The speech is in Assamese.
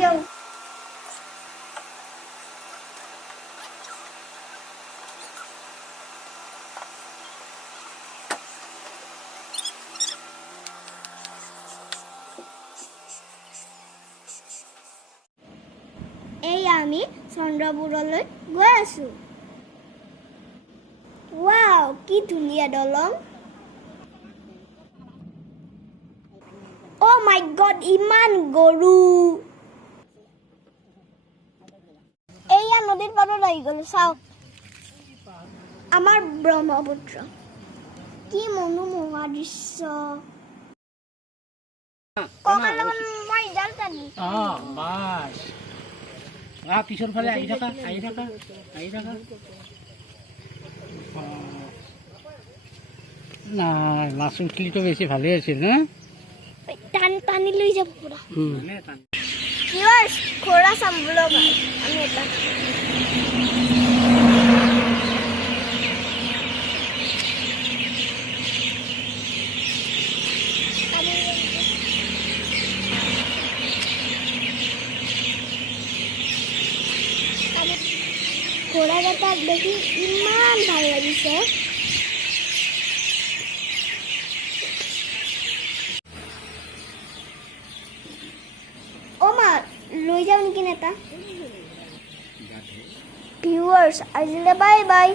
যাও এই আমি চন্দ্ৰপুৰলৈ গৈ আছো ওয়াও কি ধুনীয়া দলং ও মাই গড ইমান গৰু এইয়া নদীৰ পাৰত আহি গ'লো চাও আমাৰ ব্ৰহ্মপুত্ৰ কি মনোমোহা দৃশ্য ককাৰ লগত মই জাল টানি বাস পিছৰ ফালে আহি থাকা নাই মাছ উঠলিটো বেছি ভালেই আছিল না টানি লৈ যাব পুৰা ভিউয়ার্স ঘোড়া সামবলক আমি এটা ঘোড়া এটা দেখি ইমান ভাল লাগিছে লৈ যাও নেকি নেতা ভিউয়ার্স আজিলে বাই বাই